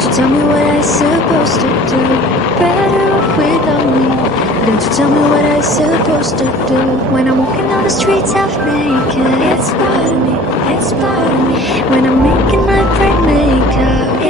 Don't you tell me what I supposed to do? Better off without me. Don't you tell me what I supposed to do? When I'm walking down the streets half naked, it's part of me, it's part of me. When I'm making my bright makeup,